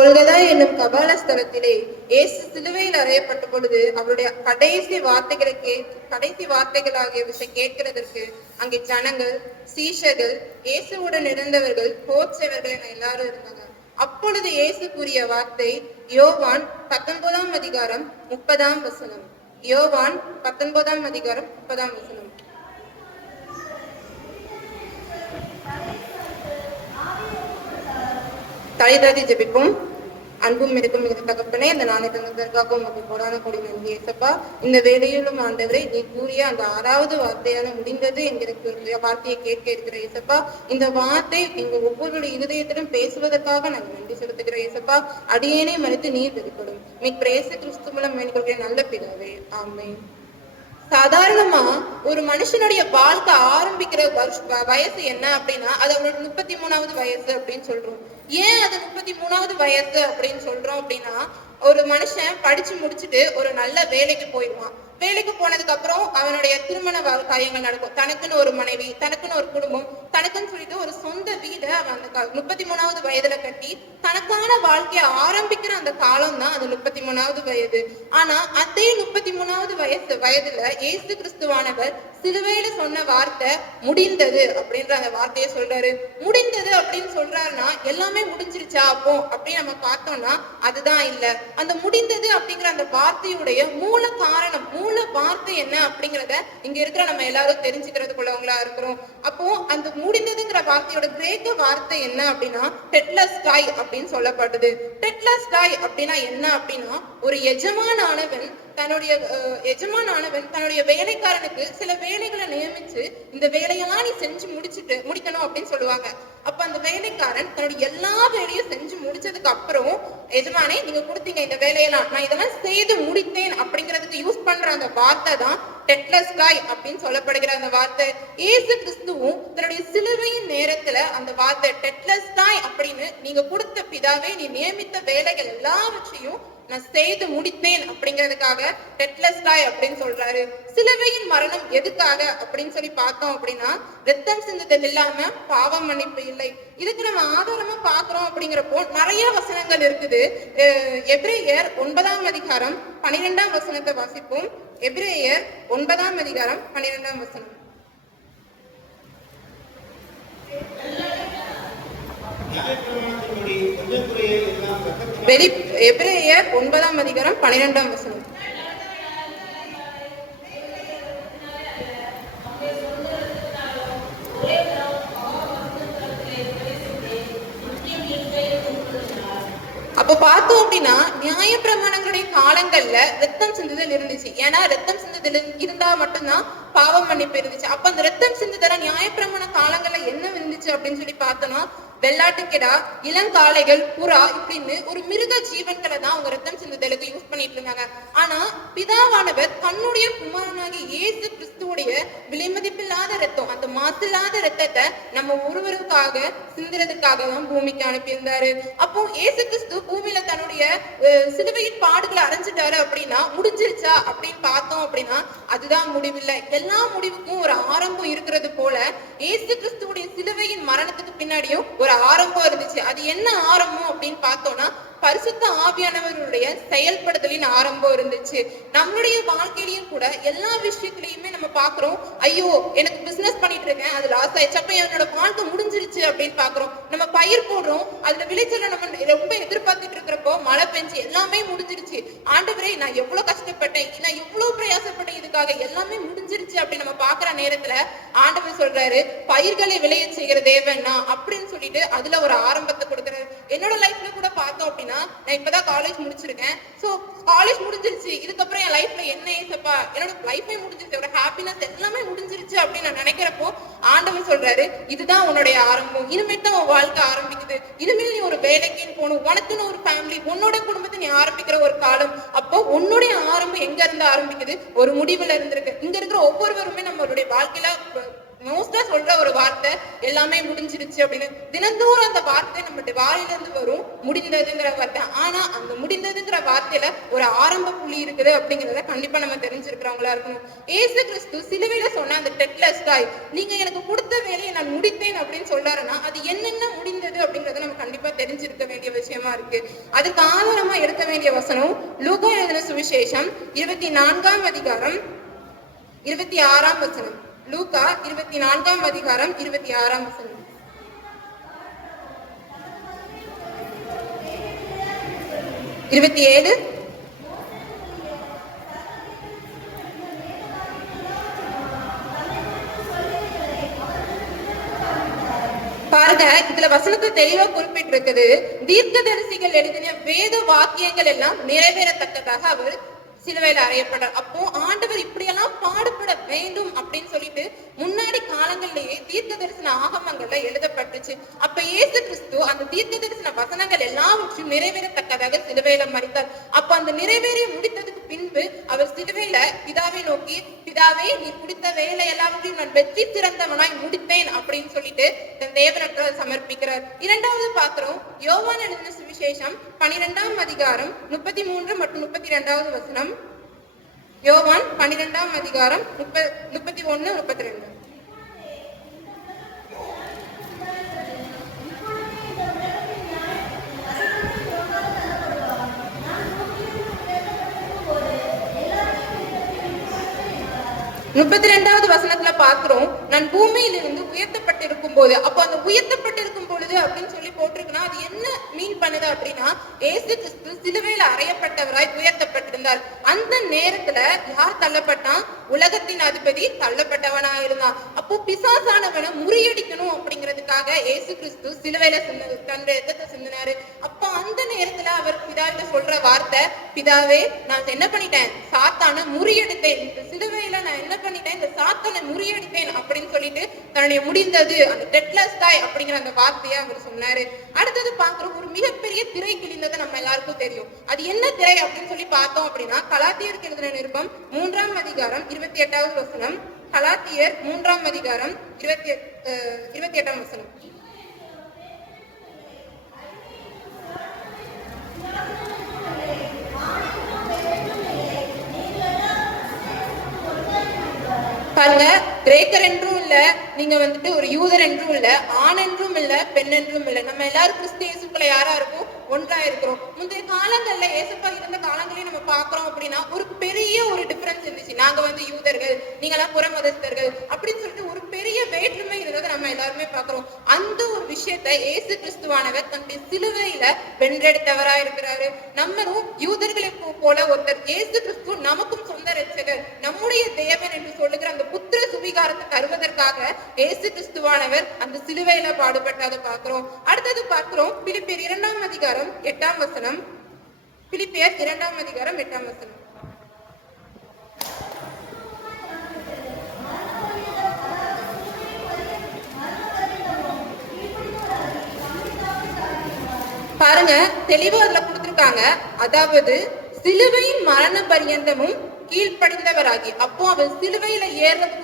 கொள்கதா என்னும் கபாலஸ்தலத்திலே இயேசு சிலுவையில் அறையப்பட்ட பொழுது அவருடைய கடைசி வார்த்தைகளுக்கு கடைசி வார்த்தைகளாகியவற்றை கேட்கிறதற்கு அங்கே ஜனங்கள் சீஷர்கள் இயேசுவுடன் இருந்தவர்கள் போச்சவர்கள் என எல்லாரும் இருந்தாங்க. அப்பொழுது இயேசு கூறிய வார்த்தை யோவான் பத்தொன்பதாம் அதிகாரம் முப்பதாம் வசனம். யோவான் பத்தொன்பதாம் அதிகாரம் முப்பதாம் வசனம். தலைதாதி ஜபிப்போம். அன்பும் இருக்கும் மிக தகப்பனே இந்த நாளை தந்ததற்காக உமக்கு கோடான கொடி நன்றி ஏசப்பா இந்த வேலையிலும் ஆண்டவரை நீ கூறிய அந்த ஆறாவது வார்த்தையான முடிந்தது என்கிற வார்த்தையை கேட்க இருக்கிற ஏசப்பா. இந்த வார்த்தை எங்க ஒவ்வொருடைய இருதயத்திலும் பேசுவதற்காக நாங்கள் நன்றி செலுத்துகிறோம் ஏசப்பா. அடியேனே மறுத்து நீர் வெளிப்படும். மீ பிரேச கிறிஸ்து மூலம் வேண்டிக்கொள்கிற நல்ல பிதாவே. ஆமை சாதாரணமா ஒரு மனுஷனுடைய வாழ்க்கை ஆரம்பிக்கிற வருஷ- வ- வயசு என்ன அப்படின்னா அது அவனோட முப்பத்தி மூணாவது வயசு அப்படின்னு சொல்றோம். ஏன் அது முப்பத்தி மூணாவது வயது அப்படின்னு சொல்றோம் அப்படின்னா ஒரு மனுஷன் படிச்சு முடிச்சுட்டு ஒரு நல்ல வேலைக்கு போயிடுவான். வேலைக்கு போனதுக்கு அப்புறம் அவனுடைய திருமண காரியங்கள் நடக்கும். தனக்குன்னு ஒரு மனைவி தனக்குன்னு ஒரு குடும்பம் தனக்குன்னு சொல்லிட்டு ஒரு சொந்த வீடை அவன் அந்த முப்பத்தி மூணாவது வயதுல கட்டி தனக்கான வாழ்க்கையை ஆரம்பிக்கிற அந்த காலம் தான் அது முப்பத்தி மூணாவது வயது. ஆனா அதே முப்பத்தி மூணாவது வயசு வயதுல இயேசு கிறிஸ்துவானவர் சிலுவையில சொன்ன வார்த்தை முடிந்தது அப்படின்ற அந்த வார்த்தையை சொல்றாரு. முடிந்தது அப்படின்னு சொல்றாருன்னா எல்லாமே முடிஞ்சிருச்சா அப்போ? அப்படின்னு நம்ம பார்த்தோம்னா அதுதான் இல்ல. அந்த முடிந்தது அப்படிங்கிற அந்த வார்த்தையுடைய மூல காரணம் மூல வார்த்தை என்ன அப்படிங்கறத இங்க இருக்கிற நம்ம எல்லாரும் தெரிஞ்சுக்கிறதுக்குள்ளவங்களா இருக்கிறோம். அப்போ அந்த முடிந்ததுங்கிற வார்த்தையோட கிரேக்க வார்த்தை என்ன அப்படின்னா டெட்லஸ் டாய் அப்படின்னு சொல்லப்படுது. டெட்லஸ்டாய் அப்படின்னா என்ன அப்படின்னா ஒரு எஜமானானவன் தன்னுடைய எஜமானவன் எஜமானானவன் தன்னுடைய வேலைக்காரனுக்கு சில வேலைகளை நியமிச்சு இந்த வேலையெல்லாம் நீ செஞ்சு முடிச்சுட்டு முடிக்கணும் அப்படின்னு சொல்லுவாங்க. அப்ப அந்த வேலைக்காரன் தன்னுடைய எல்லா வேலையும் செஞ்சு முடிச்சதுக்கு அப்புறம் எஜமானே நீங்க கொடுத்தீங்க இந்த வேலையெல்லாம். நான் இதெல்லாம் செய்து முடித்தேன். அப்படிங்கிறதுக்கு யூஸ் பண்ற அந்த வார்த்தை தான் டெட்லஸ்காய் அப்படின்னு சொல்லப்படுகிற அந்த வார்த்தை ஏசு கிறிஸ்துவும் தன்னுடைய சிலுவையின் நேரத்துல அந்த வார்த்தை டெட்லஸ்காய் அப்படின்னு நீங்க கொடுத்த பிதாவே நீ நியமித்த வேலைகள் எல்லாவற்றையும் நான் செய்து முடித்தேன் அப்படிங்கிறதுக்காக டெட்லஸ்டாய் அப்படின்னு சொல்றாரு. சிலுவையின் மரணம் எதுக்காக அப்படின்னு சொல்லி பார்த்தோம் அப்படின்னா ரத்தம் சிந்துதல் இல்லாம பாவம் மன்னிப்பு இல்லை. இதுக்கு நம்ம ஆதாரமா பாக்குறோம் அப்படிங்கிறப்போ நிறைய வசனங்கள் இருக்குது. எப்ரேயர் ஒன்பதாம் அதிகாரம் பனிரெண்டாம் வசனத்தை வாசிப்போம். எபிரேயர் ஒன்பதாம் அதிகாரம் பன்னிரெண்டாம் வசனம். வெளி எபிரேயர் ஒன்பதாம் அதிகாரம் பன்னிரெண்டாம் வசனம். அப்ப பார்த்தோம் அப்படின்னா நியாய பிரமாணங்களுடைய காலங்கள்ல ரத்தம் சிந்துதல் இருந்துச்சு. ஏன்னா ரத்தம் சிந்துதல் இருந்தா மட்டும்தான் பாவம் மன்னிப்பு இருந்துச்சு. அப்ப அந்த ரத்தம் சிந்துதல நியாய பிரமாண காலங்கள்ல என்ன இருந்துச்சு அப்படின்னு சொல்லி பார்த்தோம்னா வெள்ளாட்டுக்கிடா இளங்காளைகள் புறா இப்படின்னு ஒரு மிருக ஜீவன்களை தான் அவங்க ரத்தம் சிந்துதலுக்கு யூஸ் பண்ணிட்டு இருந்தாங்க. ஆனா பிதாவானவர் தன்னுடைய குமாரனாகிய இயேசு கிறிஸ்துவுடைய விலைமதிப்பில்லாத ரத்தம் அந்த மாசில்லாத ரத்தத்தை நம்ம ஒருவருக்காக சிந்துறதுக்காக தான் பூமிக்கு அனுப்பியிருந்தாரு. அப்போ இயேசு கிறிஸ்து பூமியில தன்னுடைய சிலுவையின் பாடுகளை அரைஞ்சிட்டாரு அப்படின்னா முடிஞ்சிருச்சா அப்படின்னு பார்த்தோம் அப்படின்னா அதுதான் முடிவில்லை. எல்லா முடிவுக்கும் ஒரு ஆரம்பம் இருக்கிறது போல இயேசு கிறிஸ்துவுடைய சிலுவையின் மரணத்துக்கு பின்னாடியும் ஒரு ஆரம்பம் இருந்துச்சு. அது என்ன ஆரம்பம் அப்படின்னு பார்த்தோம்னா பரிசுத்த ஆவியானவருடைய செயல்படுதலின் ஆரம்பம் இருந்துச்சு. நம்மளுடைய வாழ்க்கையிலயும் கூட எல்லா விஷயத்திலயுமே நம்ம பாக்குறோம் ஐயோ எனக்கு பிசினஸ் பண்ணிட்டு இருக்கேன் அது லாஸ் ஆயிடுச்சு அப்ப என்னோட வாழ்க்கை முடிஞ்சிருச்சு அப்படின்னு பாக்குறோம் நம்ம பயிர் போடுறோம் அதுல விளைச்சலை நம்ம ரொம்ப எதிர்பார்த்துட்டு இருக்கிறப்போ மழை பெஞ்சு எல்லாமே முடிஞ்சிருச்சு. ஆண்டவரே நான் எவ்வளவு கஷ்டப்பட்டேன் நான் எவ்வளவு பிரயாசப்பட்டேன் இதுக்காக எல்லாமே முடிஞ்சிருச்சு அப்படின்னு நம்ம பாக்குற நேரத்துல ஆண்டவர் சொல்றாரு பயிர்களை விளைய செய்கிற தேவன் நான் அப்படின்னு சொல்லிட்டு அதுல ஒரு ஆரம்பத்தை கொடுக்குறாரு. என்னோட லைஃப்ல கூட பார்த்தோம் அப்படின்னா நான் இப்பதான் காலேஜ் முடிச்சிருக்கேன். சோ காலேஜ் முடிஞ்சிருச்சு. இதுக்கப்புறம் என் லைஃப்ல என்ன ஏசப்பா? என்னோட லைஃபே முடிஞ்சிருச்சு. ஒரு ஹாப்பினஸ் எல்லாமே முடிஞ்சிருச்சு அப்படின்னு நான் நினைக்கிறப்போ ஆண்டவன் சொல்றாரு இதுதான் உன்னுடைய ஆரம்பம். இனிமேல் தான் உன் வாழ்க்கை ஆரம்பிக்குது. இனிமேல் நீ ஒரு வேலைக்குன்னு போகணும். உனக்குன்னு ஒரு ஃபேமிலி உன்னோட குடும்பத்தை நீ ஆரம்பிக்கிற ஒரு காலம். அப்போ உன்னுடைய ஆரம்பம் எங்க இருந்து ஆரம்பிக்குது? ஒரு முடிவுல இருந்திருக்கு. இங்க இருக்கிற ஒவ்வொருவருமே நம்மளுடைய வாழ்க்கையில மோஸ்டா சொல்ற ஒரு வார்த்தை எல்லாமே முடிஞ்சிருச்சு அப்படின்னு தினந்தோறும் அந்த வார்த்தை நம்மளுடைய வாயில இருந்து வரும். முடிந்ததுங்கிற வார்த்தை. ஆனா அந்த முடிந்ததுங்கிற வார்த்தையில ஒரு ஆரம்ப புள்ளி இருக்குது அப்படிங்கறத கண்டிப்பா நம்ம தெரிஞ்சிருக்கிறவங்களா இருக்கணும். ஏசு கிறிஸ்து சிலுவையில சொன்ன அந்த டெட்லஸ் தாய் நீங்க எனக்கு கொடுத்த வேலையை நான் முடித்தேன் அப்படின்னு சொல்றாருன்னா அது என்னென்ன முடிந்தது அப்படிங்கறத நம்ம கண்டிப்பா தெரிஞ்சிருக்க வேண்டிய விஷயமா இருக்கு. அதுக்கு ஆதாரமா எடுக்க வேண்டிய வசனம் லூகோ எழுதின சுவிசேஷம் இருபத்தி நான்காம் அதிகாரம் இருபத்தி ஆறாம் வசனம். லூகா இருபத்தி நான்காம் அதிகாரம் இருபத்தி ஆறாம் வசனம். இருபத்தி ஏழு. பாருங்க இதுல வசனத்தை தெளிவா குறிப்பிட்டிருக்குது. தீர்க்கதரிசிகள் எழுதின வேத வாக்கியங்கள் எல்லாம் நிறைவேறத்தக்கதாக அவர் சிலுவையில் அறையப்பட்டார். அப்போ ஆண்டவர் இப்படியெல்லாம் பாடுபட வேண்டும் அப்படின்னு சொல்லிட்டு முன்னாடி காலங்களிலேயே தீர்க்க தரிசன ஆகமங்கள்ல எழுதப்பட்டுச்சு. அப்ப இயேசு கிறிஸ்து அந்த தீர்க்க தரிசன வசனங்கள் எல்லாவற்றையும் நிறைவேறத்தக்கதாக சிலுவையில மறித்தார். அப்ப அந்த நிறைவேறி முடித்ததுக்கு பின்பு அவர் சிலுவையில பிதாவை நோக்கி பிதாவே நீ முடித்த வேலை எல்லாவற்றையும் நான் வெற்றி சிறந்தவனாய் முடித்தேன் அப்படின்னு சொல்லிட்டு தன் தேவனற்ற சமர்ப்பிக்கிறார். இரண்டாவது பாக்குறோம் யோவான் எழுதின சுவிசேஷம் பனிரெண்டாம் அதிகாரம் முப்பத்தி மூன்று மற்றும் முப்பத்தி இரண்டாவது வசனம். யோவான் பனிரெண்டாம் அதிகாரம் முப்ப முப்பத்தி ஒன்று முப்பத்தி ரெண்டு. முப்பத்தி ரெண்டாவது வசனத்துல பாக்குறோம் நான் பூமியிலிருந்து உயர்த்தப்பட்டிருக்கும் போது அப்போ அந்த உயர்த்தப்பட்டிருக்கும் பொழுது அப்படின்னு சொல்லி போட்டிருக்குன்னா அது என்ன மீன் பண்ணுது அப்படின்னா ஏசு கிறிஸ்து சிலுவையில அறையப்பட்டவராய் உயர்த்தப்பட்டிருந்தார். அந்த நேரத்துல யார் தள்ளப்பட்டான் உலகத்தின் அதிபதி தள்ளப்பட்டவனா இருந்தான் அப்போ பிசாசானவனை முறியடிக்கணும் அப்படிங்கிறதுக்காக ஏசு கிறிஸ்து சிலுவையில சிந்த தன்னுடைய ரத்தத்தை சிந்தினாரு. அப்போ அந்த நேரத்துல அவர் பிதாவிட்ட சொல்ற வார்த்தை பிதாவே நான் என்ன பண்ணிட்டேன்? சாத்தான முறியடித்தேன். இந்த சிலுவையில நான் என்ன பண்ணிட்டேன்? இந்த சாத்தானை முறியடித்தேன். அப்படின்னு சொல்லிட்டு தன்னுடைய முடிந்தது அந்த டெட்லஸ் தாய் அப்படிங்கிற அந்த வார்த்தையை அவர் சொன்னாரு. அடுத்தது பாக்குறோம் ஒரு மிகப்பெரிய திரை கிழிந்ததை நம்ம எல்லாருக்கும் தெரியும். அது என்ன திரை அப்படின்னு சொல்லி பார்த்தோம் அப்படின்னா கலாத்தியருக்கு எழுதின நிருபம் மூன்றாம் அதிகாரம் இருபத்தி எட்டாவது வசனம். கலாத்தியர் மூன்றாம் அதிகாரம் இருபத்தி இருபத்தி எட்டாம் வசனம். பாருங்க கிரேக்கர் என்றும் இல்ல நீங்க வந்துட்டு ஒரு யூதர் என்றும் இல்ல ஆண் என்றும் இல்ல பெண் என்றும் இல்ல. நம்ம எல்லாரும் கிறிஸ்து இயேசுக்குள்ள யாரா இருக்கும்? ஒன்றா இருக்கிறோம். முந்தைய காலங்கள்ல ஏசப்பா இருந்த காலங்களையும் நம்ம பாக்குறோம் அப்படின்னா ஒரு பெரிய ஒரு டிஃபரன்ஸ் இருந்துச்சு. நாங்க வந்து யூதர்கள் நீங்களாம் புறமதஸ்தர்கள் அப்படின்னு சொல்லிட்டு ஒரு பெரிய வேற்றுமை இருந்ததை நம்ம எல்லாருமே பாக்குறோம் அந்த ஒரு விஷயத்தை ஏசு கிறிஸ்துவானவர் தன்னுடைய சிலுவையில வென்றெடுத்தவரா இருக்கிறாரு. நம்மளும் யூதர்களை போல ஒருத்தர் ஏசு கிறிஸ்து நமக்கும் சொந்த ரட்சகர் நம்முடைய தேவன் என்று சொல்லுகிற அந்த புத்திர தருவதற்காக ஏசு கிறிஸ்துவானவர் அந்த சிலுவையில பாடுபட்டதை பார்க்கிறோம். அடுத்தது பார்க்கிறோம் பிலிப்பியர் இரண்டாம் அதிகாரம் எட்டாம் வசனம். பிலிப்பியர் இரண்டாம் அதிகாரம் எட்டாம் வசனம். பாருங்க தெளிவா அதுல கொடுத்திருக்காங்க. அதாவது சிலுவையின் மரண பரியந்தமும் கீழ்ப்படிந்தவராகி அப்போ அவர் சிலுவையில ஏறுறதுக்கு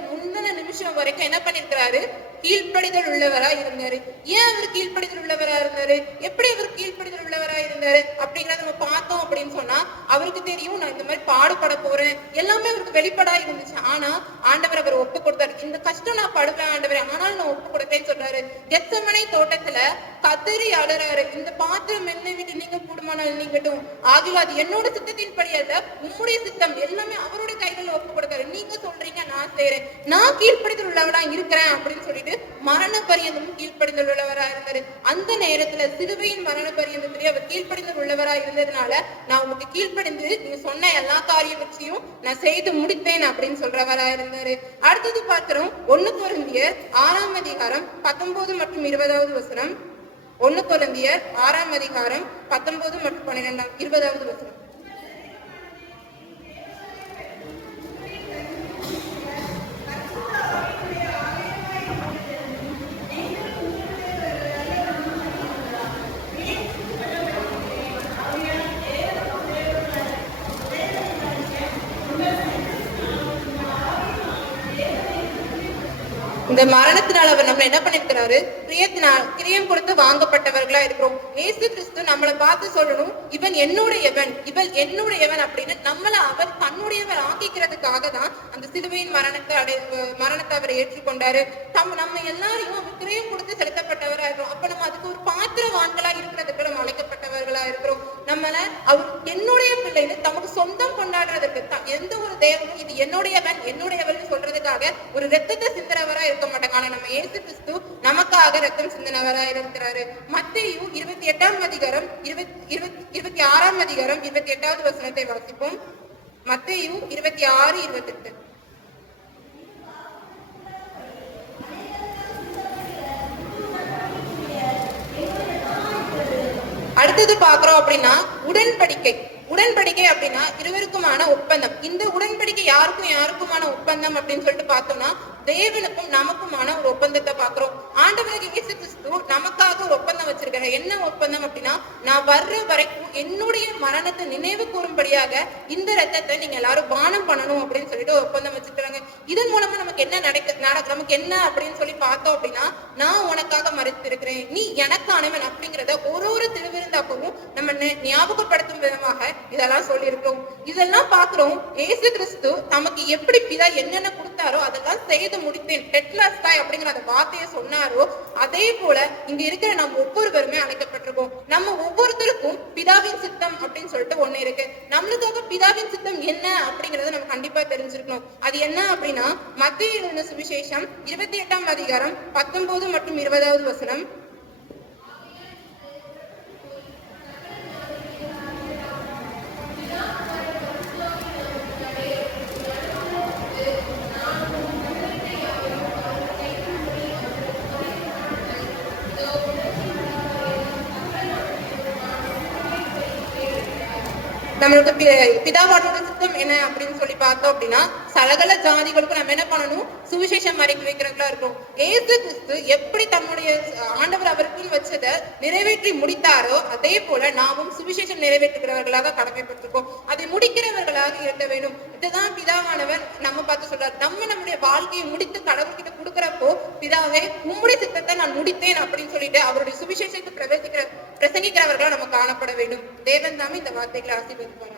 நிமிஷம் வரைக்கும் என்ன பண்ணிருக்கிறாரு கீழ்ப்படிதல் உள்ளவரா இருந்தாரு. ஏன் அவர் கீழ்ப்படிதல் உள்ளவரா இருந்தாரு? எப்படி அவர் கீழ்ப்படிதல் உள்ளவரா இருந்தாரு? அப்படிங்கறத நம்ம பார்த்தோம் அப்படின்னு சொன்னா அவருக்கு தெரியும் நான் இந்த மாதிரி பாடுபட போறேன். எல்லாமே அவருக்கு வெளிப்படா இருந்துச்சு. ஆனா ஆண்டவர் அவர் ஒப்பு கொடுத்தாரு. இந்த கஷ்டம் நான் படுவேன் ஆண்டவரே ஆனால் நான் ஒப்பு கொடுத்தேன்னு சொல்றாரு. எத்தமனை தோட்டத்துல கதறி அலறாரு இந்த பாத்திரம் என்னை விட்டு நீங்க கூடுமானால் நீங்கட்டும். ஆகியோ அது என்னோட சித்தத்தின் படி அல்ல உம்முடைய சித்தம். எல்லாமே அவருடைய கைகளில் ஒப்பு கொடுத்தாரு. நீங்க சொல்றீங்க நான் கீழ்ப்படிதல் உள்ளவனா இருக்கிறேன் அப்படின்னு சொல்லிட்டு மரண பரியந்தமும் கீழ்ப்படிதல் உள்ளவரா இருந்தாரு. அந்த நேரத்துல சிலுவையின் மரண பரியந்தத்திலே அவர் கீழ்ப்படிதல் உள்ளவரா இருந்ததுனால நான் உங்களுக்கு கீழ்ப்படிந்து நீங்க சொன்ன எல்லா காரியத்தையும் நான் செய்து முடித்தேன் அப்படின்னு சொல்றவரா இருந்தாரு. அடுத்தது பார்க்கிறோம் ஒண்ணு பொருந்தியர் ஆறாம் அதிகாரம் பத்தொன்பது மற்றும் இருபதாவது வசனம். ஒண்ணு கொரிந்தியர் ஆறாம் அதிகாரம் பத்தொன்பது மற்றும் பன்னிரெண்டாம் இருபதாவது வசனம். இந்த மரணத்தினால் அவர் நம்மளை என்ன பண்ணிருக்கிறாரு கிரியத்தினால் கிரியம் கொடுத்து வாங்கப்பட்டவர்களா இருக்கிறோம். இயேசு கிறிஸ்து நம்மளை பார்த்து சொல்லணும் இவன் என்னுடையவன் இவள் என்னுடையவன் அப்படின்னு நம்மளை அவர் தன்னுடையவர் ஆக்கிக்கிறதுக்காக தான் அந்த சிலுவையின் மரணத்தை அடை மரணத்தை அவர் ஏற்றுக்கொண்டாரு. தம் நம்ம எல்லாரையும் அவர் கிரியம் கொடுத்து செலுத்தப்பட்டவரா இருக்கிறோம். அப்ப நம்ம அதுக்கு ஒரு பாத்திரவான்களா இருக்கிறதுக்கு நம்ம அழைக்கப்பட்டவர்களா இருக்கிறோம். நம்மள அவர் என்னுடைய பிள்ளைன்னு தமக்கு சொந்தம் கொண்டாடுறதுக்கு த- எந்த ஒரு தேவனும் இது என்னுடையவன் என்னுடையவன் சொல்றதுக்காக ஒரு ரத்தத்தை சிந்தரவரா இருக்க மாட்டாங்க. ஆனா நம்ம ஏசு கிறிஸ்து நமக்காக ரத்தம் சிந்தனவராக இருக்கிறாரு. மத்தேயு இருபத்தி எட்டாம் அதிகாரம் இருபத்தி இருபத்தி இருபத்தி ஆறாம் அதிகாரம் இருபத்தி எட்டாவது வசனத்தை வாசிப்போம். மத்தேயு இருபத்தி ஆறு இருபத்தி எட்டு அடுத்தது பாக்குறோம் அப்படின்னா உடன்படிக்கை. உடன்படிக்கை அப்படின்னா இருவருக்குமான ஒப்பந்தம். இந்த உடன்படிக்கை யாருக்கும் யாருக்குமான ஒப்பந்தம் அப்படின்னு சொல்லிட்டு பார்த்தோம்னா தேவனுக்கும் நமக்குமான ஒரு ஒப்பந்தத்தை பாக்குறோம் ஆண்டவருக்கு இயேசு கிறிஸ்து நமக்காக ஒரு ஒப்பந்தம் வச்சிருக்காரு. என்ன ஒப்பந்தம் அப்படின்னா நான் வர்ற வரைக்கும் என்னுடைய மரணத்தை நினைவு கூறும்படியாக இந்த ரத்தத்தை நீங்க எல்லாரும் பானம் பண்ணணும் அப்படின்னு சொல்லிட்டு ஒப்பந்தம் வச்சிருக்காங்க இதன் மூலமா நமக்கு என்ன நடக்க நடக்க நமக்கு என்ன அப்படின்னு சொல்லி பார்த்தோம் அப்படின்னா நான் உனக்காக மறுத்திருக்கிறேன் நீ எனக்கானவன் அப்படிங்கிறத ஒரு ஒரு திருவிருந்தாப்பவும் நம்ம ஞாபகப்படுத்தும் விதமாக இதெல்லாம் சொல்லியிருக்கிறோம். இதெல்லாம் பாக்குறோம் ஏசு கிறிஸ்து நமக்கு எப்படி பிதா என்னென்ன கொடுத்தாரோ அதெல்லாம் செய்து முடித்தேன். டெட்லாஸ்தாய் அப்படிங்கிற அந்த வார்த்தையை சொன்னாரோ அதே போல இங்க இருக்கிற நம்ம ஒவ்வொருவருமே அழைக்கப்பட்டிருக்கோம். நம்ம ஒவ்வொருத்தருக்கும் பிதாவின் சித்தம் அப்படின்னு சொல்லிட்டு ஒண்ணு இருக்கு. நம்மளுக்காக பிதாவின் சித்தம் என்ன அப்படிங்கறத நம்ம கண்டிப்பா தெரிஞ்சிருக்கணும். அது என்ன அப்படின்னா மத்திய சுவிசேஷம் இருபத்தி எட்டாம் அதிகாரம் பத்தொன்பது மற்றும் இருபதாவது வசனம். நம்மளோட பி- சித்தம் என்ன அப்படின்னு சொல்லி பார்த்தோம் அப்படின்னா சகல ஜாதிகளுக்கும் நம்ம என்ன பண்ணணும்? சுவிசேஷம் அறிக்கை வைக்கிறவங்களா இருக்கும் ஏசு கிறிஸ்து எப்படி தன்னுடைய ஆண்டவர் அவருக்குன்னு வச்சதை நிறைவேற்றி முடித்தாரோ அதே போல நாமும் சுவிசேஷம் நிறைவேற்றுகிறவர்களாக கடமைப்பட்டிருக்கோம். அதை முடிக்கிறவர்களாக இருக்க வேண்டும். இதுதான் பிதாவானவர் நம்ம பார்த்து சொல்றாரு. நம்ம நம்முடைய வாழ்க்கையை முடித்து கடவுள்கிட்ட கொடுக்கிறப்போ பிதாவே உம்முடைய சித்தத்தை நான் முடித்தேன் அப்படின்னு சொல்லிட்டு அவருடைய சுவிசேஷத்தை பிரவேசிக்கிற பிரசங்கிக்கிறவர்களா நம்ம காணப்பட வேண்டும். தேவன் தாமே இந்த வார்த்தைகளை ஆசீர்வதிப்பாங்க